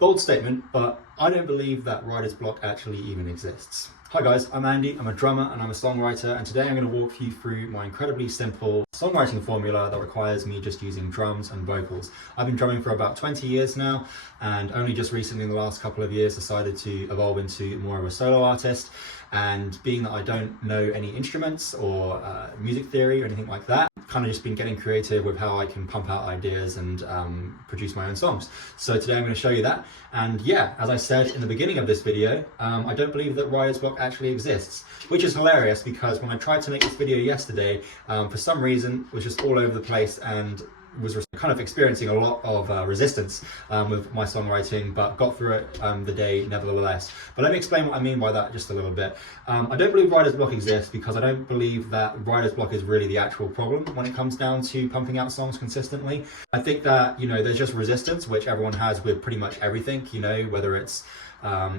Bold statement, but I don't believe that writer's block actually even exists. Hi guys, I'm Andy, I'm a drummer and I'm a songwriter, and today I'm going to walk you through my incredibly simple songwriting formula that requires me just using drums and vocals. I've been drumming for about 20 years now, and only just recently in the last couple of years decided to evolve into more of a solo artist. And being that I don't know any instruments or music theory or anything like that, I've kind of just been getting creative with how I can pump out ideas and produce my own songs. So today I'm going to show you that. And yeah, as I said in the beginning of this video, I don't believe that writer's block actually exists, which is hilarious because when I tried to make this video yesterday, for some reason it was just all over the place and was kind of experiencing a lot of resistance with my songwriting, but got through it the day nevertheless. But let me explain what I mean by that just a little bit. I don't believe writer's block exists because I don't believe that writer's block is really the actual problem when it comes down to pumping out songs consistently. I think that, you know, there's just resistance, which everyone has with pretty much everything, you know, whether it's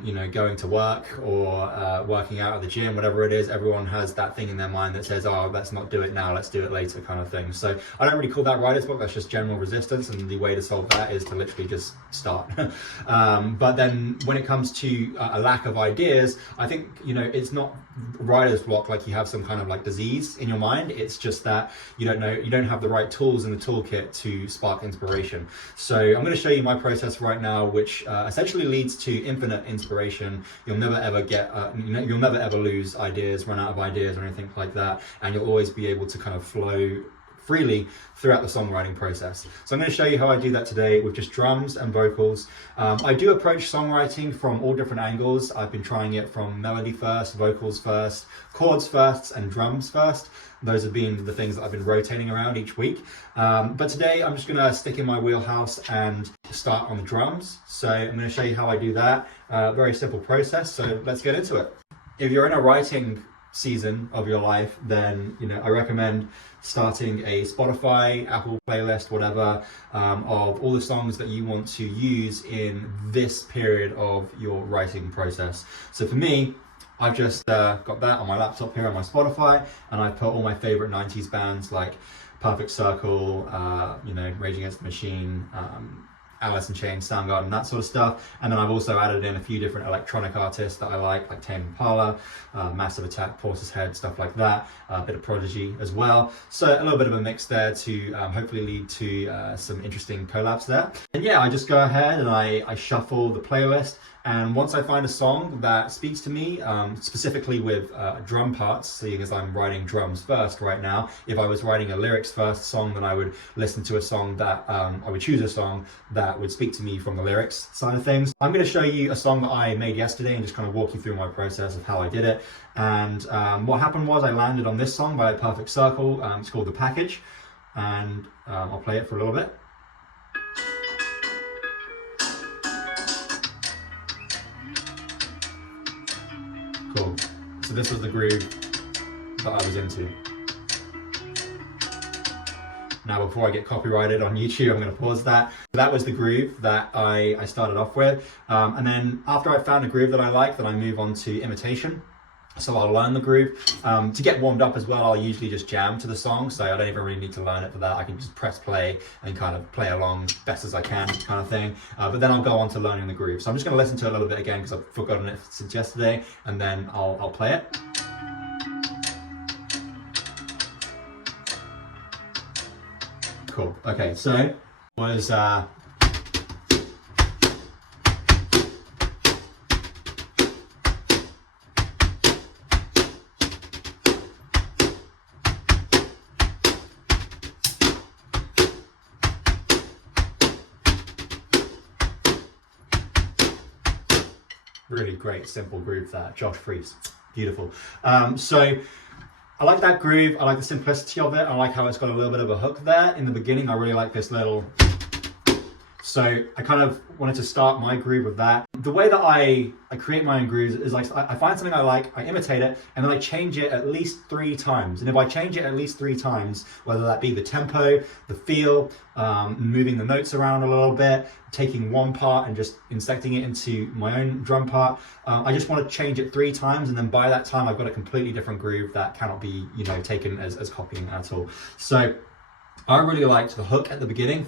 you know, going to work or working out at the gym, whatever it is, everyone has that thing in their mind that says, oh, let's not do it now, let's do it later kind of thing. So I don't really call that writer's block, that's just general resistance, and the way to solve that is to literally just start. But then when it comes to a lack of ideas, I think, you know, it's not writer's block like you have some kind of like disease in your mind. It's just that you don't have the right tools in the toolkit to spark inspiration. So I'm going to show you my process right now, which essentially leads to infinite inspiration. You'll never ever get you'll never ever lose ideas, run out of ideas or anything like that, and you'll always be able to kind of flow freely throughout the songwriting process. So I'm going to show you how I do that today with just drums and vocals. I do approach songwriting from all different angles. I've been trying it from melody first, vocals first, chords first, and drums first. Those have been the things that I've been rotating around each week. But today I'm just going to stick in my wheelhouse and start on the drums. So I'm going to show you how I do that. Very simple process, so let's get into it. If you're in a writing season of your life, then I recommend starting a Spotify, Apple playlist, whatever, of all the songs that you want to use in this period of your writing process. So for me, I've just got that on my laptop here on my Spotify, and I've put all my favorite 90s bands like Perfect Circle, Rage Against the Machine, Alice in Chains, Soundgarden, that sort of stuff. And then I've also added in a few different electronic artists that I like Tame Impala, Massive Attack, Portishead, stuff like that, a bit of Prodigy as well. So a little bit of a mix there to hopefully lead to some interesting collabs there. And yeah, I just go ahead and I shuffle the playlist. And once I find a song that speaks to me, specifically with drum parts, seeing as I'm writing drums first right now, if I was writing a lyrics first song, then I would listen to a song that, I would choose a song that would speak to me from the lyrics side of things. I'm going to show you a song that I made yesterday and just kind of walk you through my process of how I did it. And what happened was I landed on this song by Perfect Circle. It's called The Package, and I'll play it for a little bit. Cool. So this was the groove that I was into. Now, before I get copyrighted on YouTube, I'm going to pause that. That was the groove that I started off with. And then after I found a groove that I like, then I move on to imitation. So I'll learn the groove. To get warmed up as well, I'll usually just jam to the song, so I don't even really need to learn it for that. I can just press play and kind of play along best as I can kind of thing. But then I'll go on to learning the groove. So I'm just going to listen to it a little bit again because I've forgotten it since yesterday, and then I'll play it. Cool. Okay, so it was really great, simple groove there. Josh Freese, beautiful. So I like that groove. I like the simplicity of it. I like how it's got a little bit of a hook there in the beginning. I really like this little. So I kind of wanted to start my groove with that. The way that I create my own grooves is like I find something I like, I imitate it, and then I change it at least 3 times. And if I change it at least 3 times, whether that be the tempo, the feel, moving the notes around a little bit, taking one part and just injecting it into my own drum part, I just want to change it 3 times, and then by that time I've got a completely different groove that cannot be, taken as copying at all. So I really liked the hook at the beginning,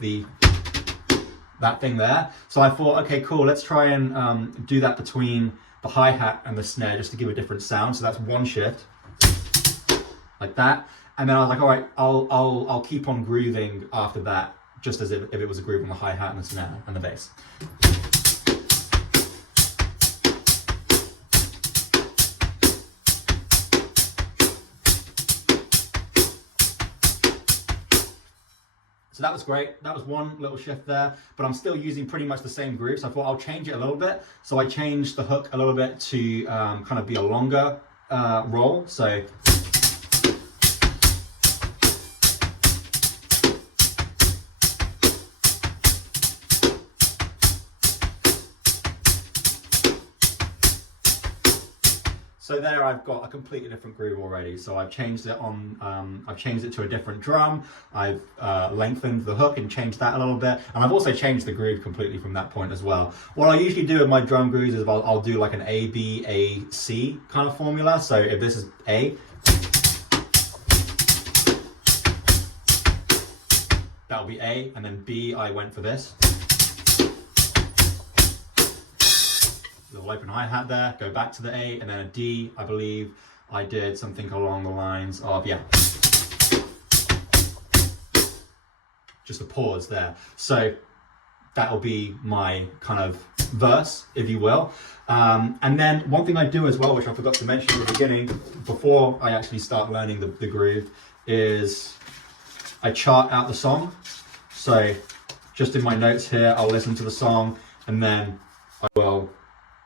that thing there. So I thought, okay, cool, let's try and do that between the hi-hat and the snare just to give a different sound. So that's one shift, like that. And then I was like, all right, I'll keep on grooving after that, just as if it was a groove on the hi-hat and the snare and the bass. So that was great. That was one little shift there, but I'm still using pretty much the same groove. So I thought I'll change it a little bit. So I changed the hook a little bit to kind of be a longer roll. So there I've got a completely different groove already. So I've changed it on, I've changed it to a different drum. I've lengthened the hook and changed that a little bit. And I've also changed the groove completely from that point as well. What I usually do with my drum grooves is I'll do like an A, B, A, C kind of formula. So if this is A, that'll be A, and then B, I went for this. Little open hi-hat there, go back to the A, and then a D, I believe I did something along the lines of, yeah, just a pause there. So that'll be my kind of verse, if you will. And then one thing I do as well, which I forgot to mention at the beginning, before I actually start learning the groove, is I chart out the song. So just in my notes here, I'll listen to the song, and then I will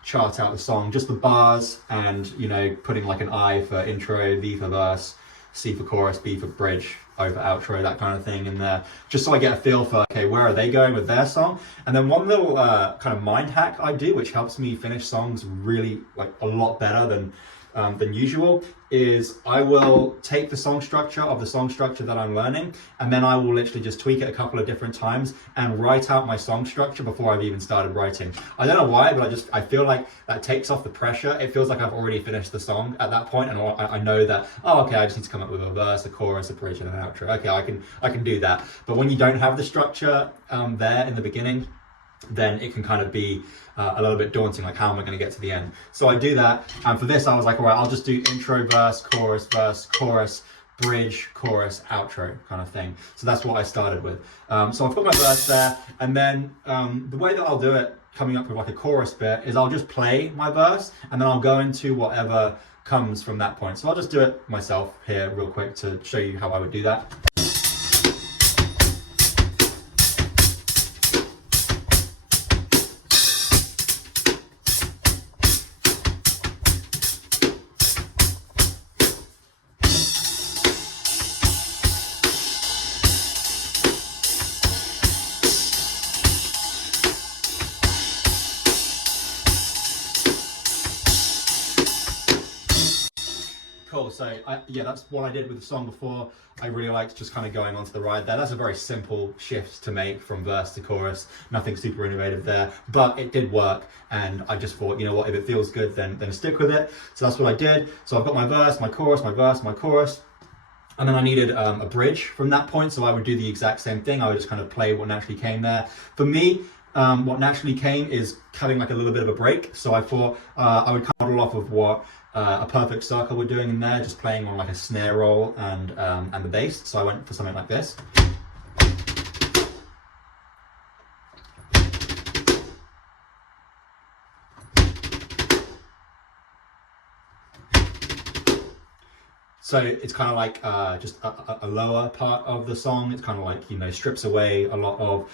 chart out the song, just the bars, and you know, putting like an I for intro, V for verse, C for chorus, B for bridge, O for outro, that kind of thing in there, just so I get a feel for, okay, where are they going with their song. And then one little kind of mind hack I do, which helps me finish songs really like a lot better than usual, is I will take the song structure that I'm learning, and then I will literally just tweak it a couple of different times and write out my song structure before I've even started writing. I don't know why, but I feel like that takes off the pressure. It feels like I've already finished the song at that point, and I know that, oh, okay, I just need to come up with a verse, a chorus, a bridge, and an outro. Okay, I can do that. But when you don't have the structure there in the beginning, then it can kind of be a little bit daunting, like how am I going to get to the end? So I do that, and for this I was like, all right, I'll just do intro, verse, chorus, bridge, chorus, outro kind of thing. So that's what I started with. So I've got my verse there, and then the way that I'll do it, coming up with like a chorus bit, is I'll just play my verse, and then I'll go into whatever comes from that point. So I'll just do it myself here real quick to show you how I would do that. Cool, so yeah, that's what I did with the song before. I really liked just kind of going onto the ride there. That's a very simple shift to make from verse to chorus, nothing super innovative there, but it did work, and I just thought, you know what, if it feels good, then stick with it. So that's what I did. So I've got my verse, my chorus, my verse, my chorus, and then I needed a bridge from that point, so I would do the exact same thing. I would just kind of play what naturally came there. For me, what naturally came is having like a little bit of a break, so I thought I would model off of what a perfect circle we're doing in there, just playing on like a snare roll and the bass. So I went for something like this. So it's kind of like just a lower part of the song. It's kind of like, you know, strips away a lot of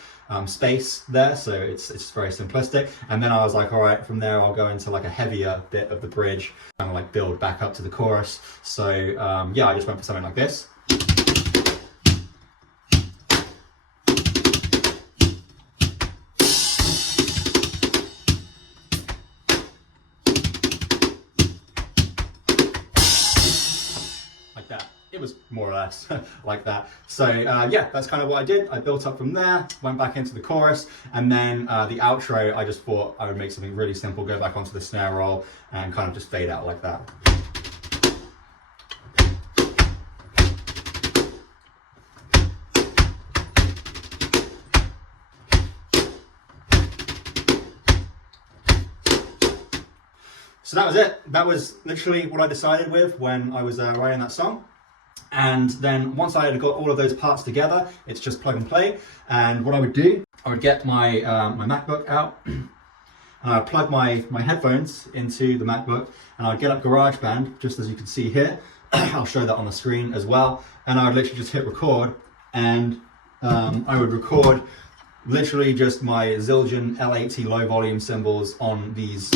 space there. So it's very simplistic. And then I was like, all right, from there I'll go into like a heavier bit of the bridge, kind of like build back up to the chorus. So yeah, I just went for something like this. It was more or less like that. So yeah, that's kind of what I did. I built up from there, went back into the chorus, and then the outro, I just thought I would make something really simple, go back onto the snare roll and kind of just fade out like that. So that was it. That was literally what I decided with when I was writing that song. And then once I had got all of those parts together, it's just plug and play. And what I would do, I would get my my MacBook out, and I'd plug my headphones into the MacBook, and I'd get up GarageBand, just as you can see here. I'll show that on the screen as well. And I would literally just hit record, and I would record literally just my zillion L80 low volume cymbals on these,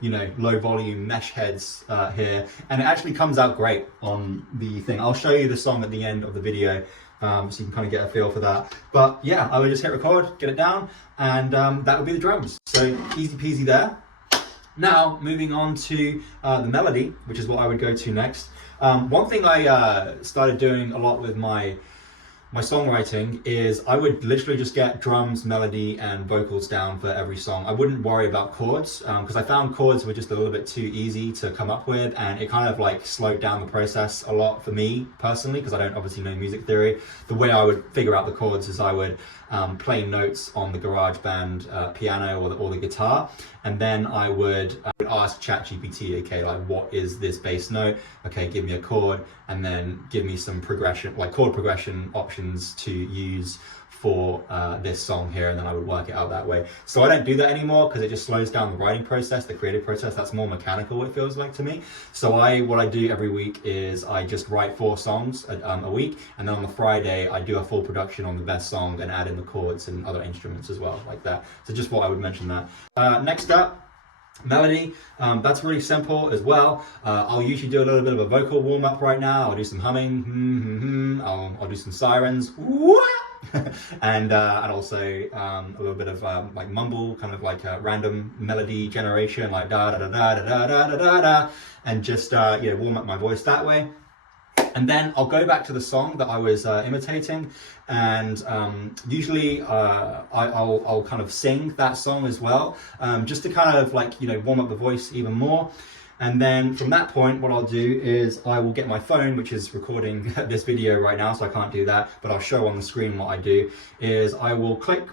you know, low volume mesh heads here, and it actually comes out great on the thing. I'll show you the song at the end of the video, so you can kind of get a feel for that. But yeah, I would just hit record, get it down, and that would be the drums. So easy peasy there. Now moving on to the melody, which is what I would go to next. One thing I started doing a lot with my songwriting is I would literally just get drums, melody, and vocals down for every song. I wouldn't worry about chords because I found chords were just a little bit too easy to come up with, and it kind of like slowed down the process a lot for me personally, because I don't obviously know music theory. The way I would figure out the chords is I would play notes on the GarageBand piano or the guitar, and then I would ask ChatGPT, okay, like what is this bass note? Okay, give me a chord, and then give me some progression, like chord progression options to use for this song here, and then I would work it out that way. So I don't do that anymore because it just slows down the writing process, the creative process. That's more mechanical, it feels like to me. So what I do every week is I just write 4 songs a week, and then on the Friday I do a full production on the best song and add in the chords and other instruments as well, like that. So just what I would mention that. Next up, melody. That's really simple as well. I'll usually do a little bit of a vocal warm-up right now. I'll do some humming, I'll do some sirens, and also a little bit of like mumble, kind of like a random melody generation, like da da da da da da da da da, and just yeah, warm up my voice that way. And then I'll go back to the song that I was imitating, and usually I'll kind of sing that song as well, just to kind of like, you know, warm up the voice even more. And then from that point, what I'll do is I will get my phone, which is recording this video right now, so I can't do that, but I'll show on the screen what I do, is I will click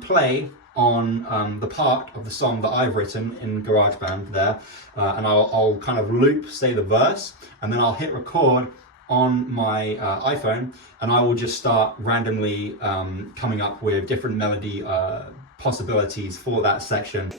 play on the part of the song that I've written in GarageBand there, and I'll kind of loop, say the verse, and then I'll hit record on my iPhone, and I will just start randomly coming up with different melody possibilities for that section.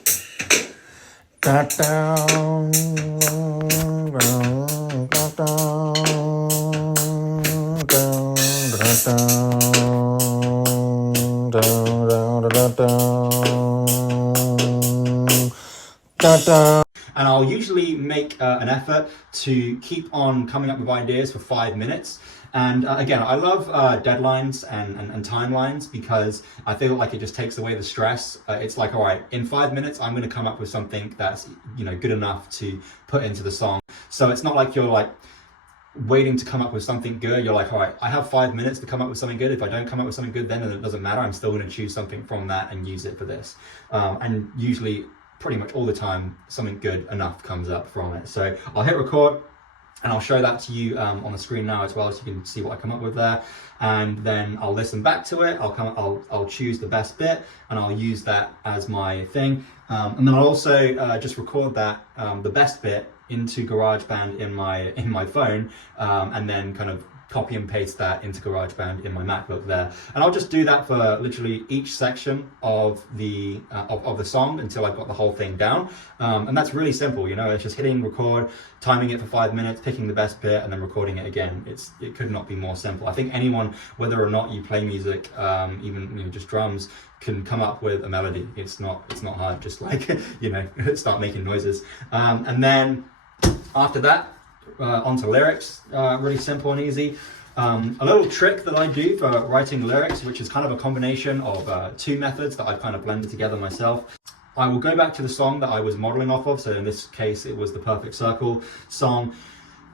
And I'll usually make an effort to keep on coming up with ideas for 5 minutes. And again, I love deadlines and timelines because I feel like it just takes away the stress. It's like, all right, in 5 minutes, I'm going to come up with something that's, you know, good enough to put into the song. So it's not like you're like waiting to come up with something good. You're like, all right, I have 5 minutes to come up with something good. If I don't come up with something good, then it doesn't matter. I'm still going to choose something from that and use it for this. And usually, pretty much all the time, something good enough comes up from it. So I'll hit record, and I'll show that to you on the screen now as well, so you can see what I come up with there. And then I'll listen back to it. I'll choose the best bit, and I'll use that as my thing. And then I'll also just record that the best bit into GarageBand in my phone, and then kind of copy and paste that into GarageBand in my MacBook there. And I'll just do that for literally each section of the song until I've got the whole thing down. And that's really simple, you know, it's just hitting record, timing it for 5 minutes, picking the best bit, and then recording it again. It could not be more simple. I think anyone, whether or not you play music, even, you know, just drums, can come up with a melody. It's not hard, just like, you know, start making noises. And then after that, onto lyrics, really simple and easy. A little trick that I do for writing lyrics, which is kind of a combination of 2 methods that I've kind of blended together myself. I will go back to the song that I was modeling off of, so in this case it was the Perfect Circle song,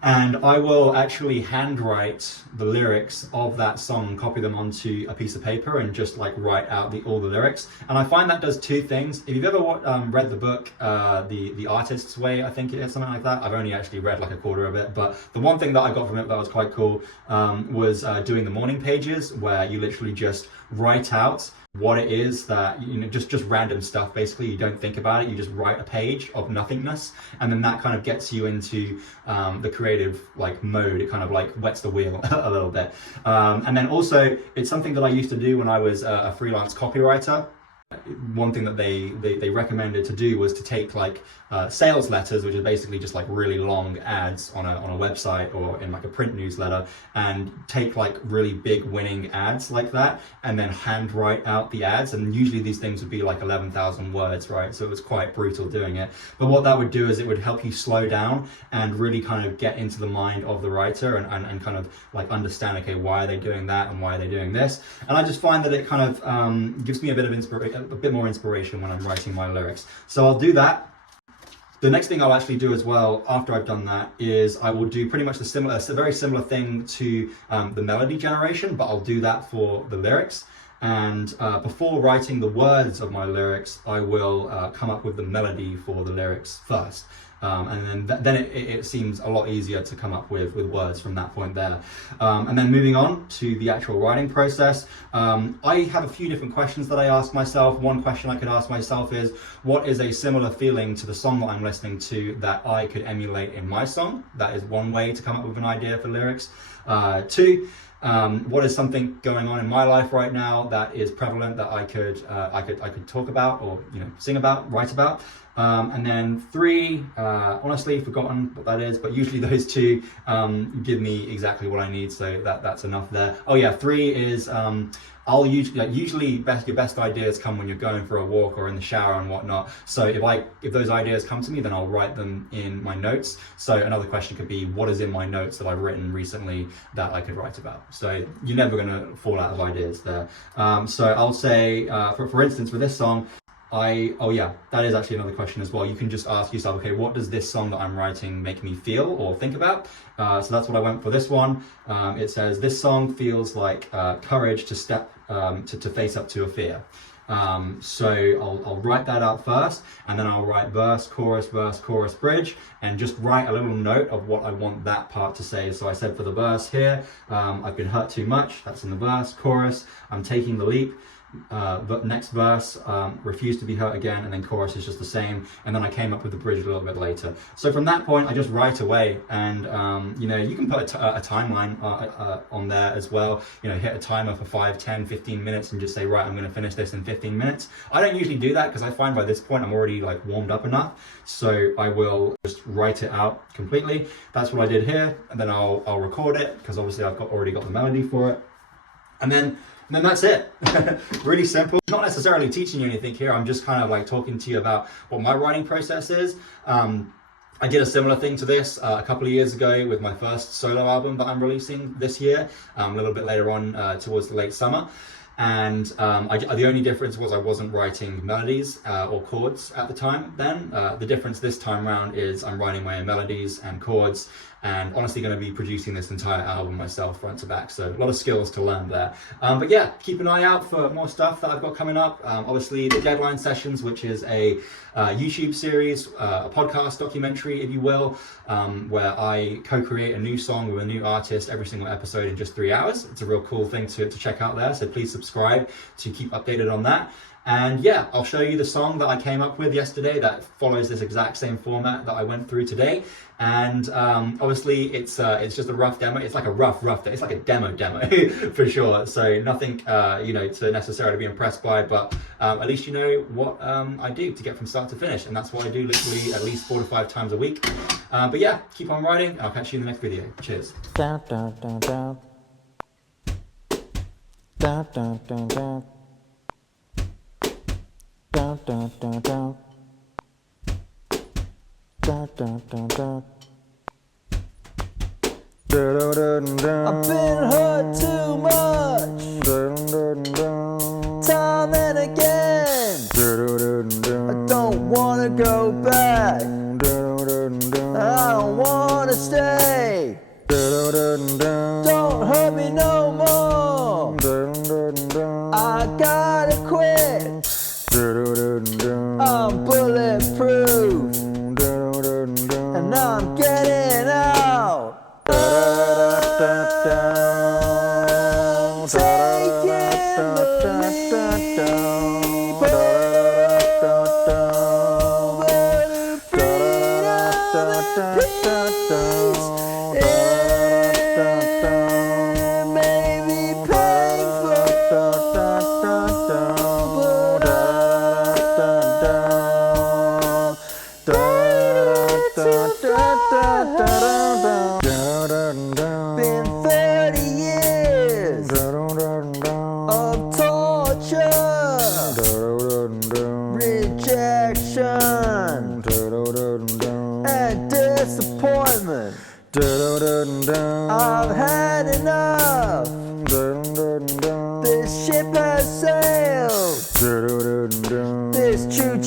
and I will actually handwrite the lyrics of that song, copy them onto a piece of paper, and just like write out all the lyrics. And I find that does 2 things. If you've ever read the book, The Artist's Way, I think it is, something like that. I've only actually read like a quarter of it, but the one thing that I got from it that was quite cool was doing the morning pages, where you literally just write out what it is that, just random stuff. Basically, you don't think about it, you just write a page of nothingness, and then that kind of gets you into the creative like mode. It kind of like wets the wheel a little bit. And then also, it's something that I used to do when I was a freelance copywriter. One thing that they recommended to do was to take like sales letters, which are basically just like really long ads on a website or in like a print newsletter, and take like really big winning ads like that, and then hand write out the ads. And usually these things would be like 11,000 words, right? So it was quite brutal doing it. But what that would do is it would help you slow down and really kind of get into the mind of the writer and kind of like understand, okay, why are they doing that and why are they doing this? And I just find that it kind of gives me a bit of inspiration, a bit more inspiration when I'm writing my lyrics. So I'll do that. The next thing I'll actually do as well after I've done that is I will do pretty much a very similar thing to the melody generation, but I'll do that for the lyrics. And before writing the words of my lyrics, I will come up with the melody for the lyrics first. And then it seems a lot easier to come up with words from that point there. And then moving on to the actual writing process, I have a few different questions that I ask myself. One question I could ask myself is, what is a similar feeling to the song that I'm listening to that I could emulate in my song? That is one way to come up with an idea for lyrics. Two, what is something going on in my life right now that is prevalent that I could talk about, or sing about, write about. And then three, honestly forgotten what that is, but usually those two give me exactly what I need, so that's enough there. Oh yeah, three is I'll usually your best ideas come when you're going for a walk or in the shower and whatnot. So if those ideas come to me, then I'll write them in my notes. So another question could be, what is in my notes that I've written recently that I could write about? So you're never going to fall out of ideas there. So I'll say, for instance, for this song, oh yeah, that is actually another question as well. You can just ask yourself, okay, what does this song that I'm writing make me feel or think about? So that's what I went for this one. It says, this song feels like courage to step, to face up to a fear. So I'll write that out first, and then I'll write verse, chorus, bridge, and just write a little note of what I want that part to say. So I said for the verse here, I've been hurt too much, that's in the verse. Chorus, I'm taking the leap. Next verse, refuse to be hurt again, and then chorus is just the same, and then I came up with the bridge a little bit later. So from that point I just write away, and you can put a timeline on there as well. Hit a timer for 5, 10, 15 minutes and just say, right, I'm going to finish this in 15 minutes. I don't usually do that because I find by this point I'm already like warmed up enough, so I will just write it out completely. That's what I did here, and then I'll record it because obviously I've already got the melody for it, and then that's it. Really simple. Not necessarily teaching you anything here. I'm just kind of like talking to you about what my writing process is. I did a similar thing to this a couple of years ago with my first solo album that I'm releasing this year, a little bit later on towards the late summer. And the only difference was I wasn't writing melodies or chords at the time then. The difference this time around is I'm writing my own melodies and chords, and honestly going to be producing this entire album myself front to back, so a lot of skills to learn there. But yeah, keep an eye out for more stuff that I've got coming up. Obviously the Deadline Sessions, which is a YouTube series, a podcast documentary if you will, where I co-create a new song with a new artist every single episode in just 3 hours. It's a real cool thing to check out there, so please subscribe to keep updated on that. And yeah, I'll show you the song that I came up with yesterday that follows this exact same format that I went through today. And obviously it's just a rough demo. It's like a rough day. It's like a demo for sure. So nothing to necessarily be impressed by, but at least you know what I do to get from start to finish, and that's what I do literally at least 4 to 5 times a week. But yeah, keep on writing, and I'll catch you in the next video. Cheers. Down, down, down, down. Down, down, down, down. Down, down, down, down. Down, down, down, down. I've been hurt too much, time and again. I don't wanna go back, I don't wanna stay. Don't hurt me no more, I gotta quit. I'm bulletproof, and I'm getting out. I'm taking the lead.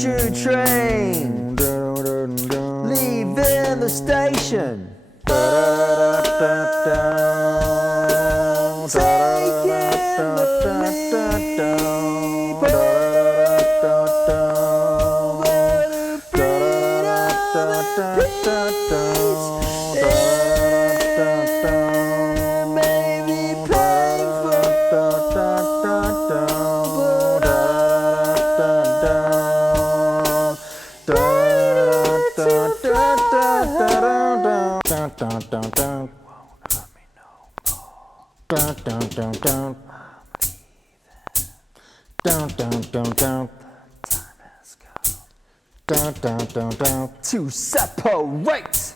choo-choo train, leaving the station. Taking the leap over the freedom and peace. It may be painful, to separate.